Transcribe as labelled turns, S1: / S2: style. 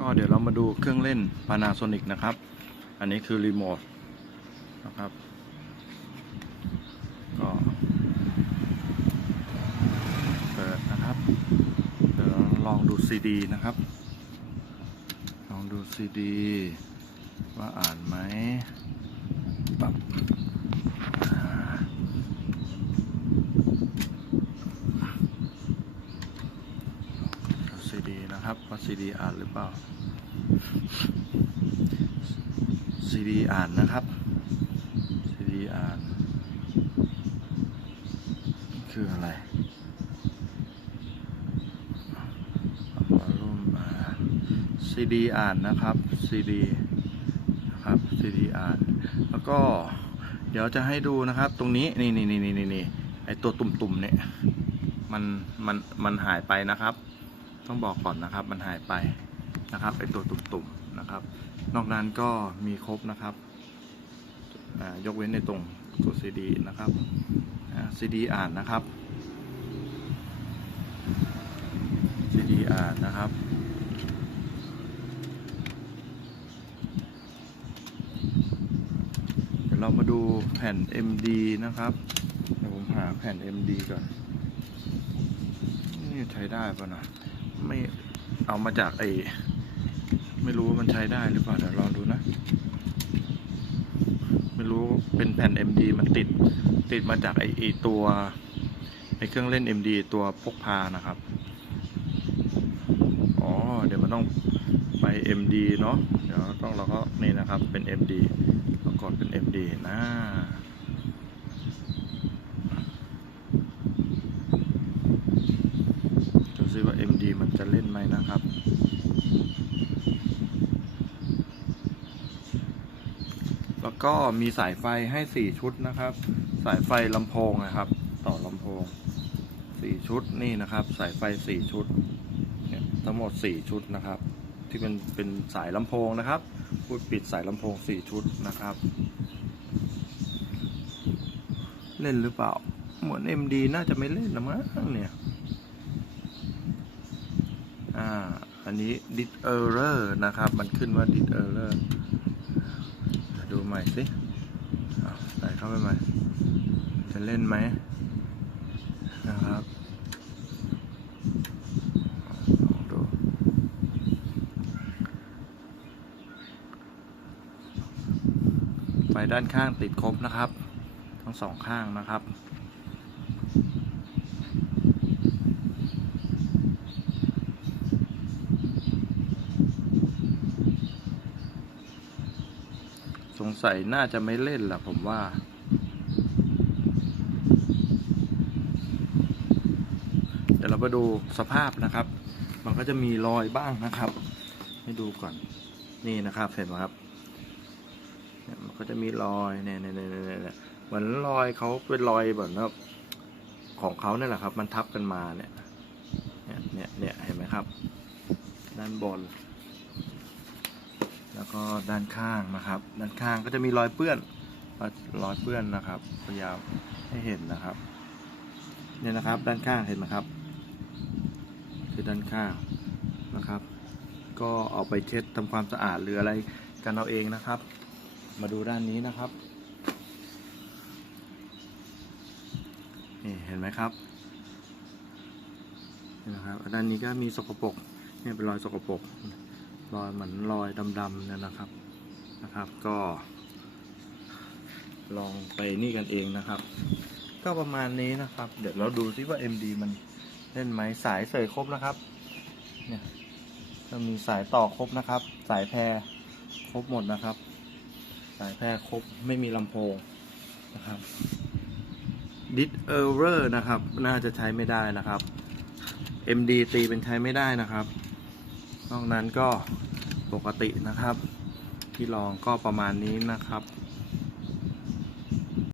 S1: ก็เดี๋ยวเรามาดูเครื่องเล่น Panasonic นะครับ อันนี้คือรีโมทนะครับ ก็เปิดนะครับเดี๋ยวลองดูซีดีนะครับ ลองดูซีดีว่าอ่านไหมปับอ่าดูซีดี นะครับว่าซีดีอ่านหรือเปล่าซีดีอ่านนะครับซีดีอ่าน คืออะไรวอลลุ่มอ่านซีดีอ่านนะครับซีดีนะครับซีดีอ่าน แล้วก็เดี๋ยวจะให้ดูนะครับ ตรงนี้นี่นี่นี่นี่นี่ไอตัวตุ่มๆเนี่ยมันมันมันหายไปนะครับ ต้องบอกก่อนนะครับมันหายไปนะครับไอตัวตุ่มๆนะครับ นอกนั้นก็มีครบนะครับยกเว้นในตรงตัวซีดีนะครับซีดีอ่านนะครับซีดีอ่านนะครับเดี๋ยวเรามาดูแผ่น MD นะครับเดี๋ยวผมหาแผ่น MD ก่อนนี่ใช้ได้ป่ะนะ ไม่เอามาจากไอไม่รู้ว่ามันใช้ได้หรือเปล่าเดี๋ยวลองดูนะ ไม่รู้เป็นแผ่น MD มันติดติดมาจากไอไอตัวไอเครื่องเล่น MD ตัวพกพานะครับ อ๋อ เดี๋ยวมันต้องไป MD เนาะเดี๋ยวต้องเราก็นี่นะครับเป็น MD เรากดเป็น MD นะดูซิว่า MD มันจะเล่น ไหมนะครับ แล้วก็มีสายไฟให้4ชุดนะครับ สายไฟลำโพงนะครับ ต่อลำโพง4ชุดนี่นะครับ สายไฟ4ชุดเนี่ยทั้งหมด4ชุดนะครับ ที่เป็นเป็นสายลำโพงนะครับพูดปิดสายลำโพง4ชุดนะครับ เล่นหรือเปล่า เหมือน MD น่าจะไม่เล่นนะมั้งเนี่ย อ่า อั นนี้ dit error นะครับ มันขึ้นว่า dit error ดูใหม่สิใส่เข้าไปใหม่ จะเล่นไหมนะครับลองดูไฟด้านข้างติดครบนะครับ ทั้งสองข้างนะครับ งสัยน่าจะไม่เล่นล่ะผมว่า เดี๋ยวเราไปดูสภาพนะครับ มันก็จะมีรอยบ้างนะครับ ให้ดูก่อน นี่นะครับเห็นไหมครับเนี่ยมันก็จะมีรอยเนี่ยเนี่ยเนี่ยเหมือนรอยเขาเป็นรอยแบบว่าของเขาเนี่ยแหละครับ มันทับกันมาเนี่ย เนี่ยเนี่ยเนี่ยเห็นไหมครับ ด้านบน แล้วก็ด้านข้างนะครับ ด้านข้างก็จะมีรอยเปื้อนรอยเปื้อนนะครับ พยายามให้เห็นนะครับเนี่ยนะครับ ด้านข้างเห็นไหมครับ คือด้านข้างนะครับ ก็เอาไปเช็ดทำความสะอาดหรืออะไรกันเอาเองนะครับ มาดูด้านนี้นะครับนี่เห็นไหมครับนี่นะครับด้านนี้ก็มีสกปรกเนี่ยเป็นรอยสกปรก รอยเหมือนรอยดำๆเนี่ยนะครับนะครับ ก็ ลองไปนี่กันเองนะครับ ก็ประมาณนี้นะครับ เดี๋ยวเราดูซิว่า MD มันเล่นไหมสายเสยครบนะครับ เนี่ยก็มีสายต่อครบนะครับ สายแพรครบหมดนะครับ สายแพรครบไม่มีลำโพงนะครับดิสเออร์เรอร์นะครับ น่าจะใช้ไม่ได้นะครับ MD ตีเป็นใช้ไม่ได้นะครับ นอกนั้นก็ปกตินะครับ ที่ลองก็ประมาณนี้นะครับ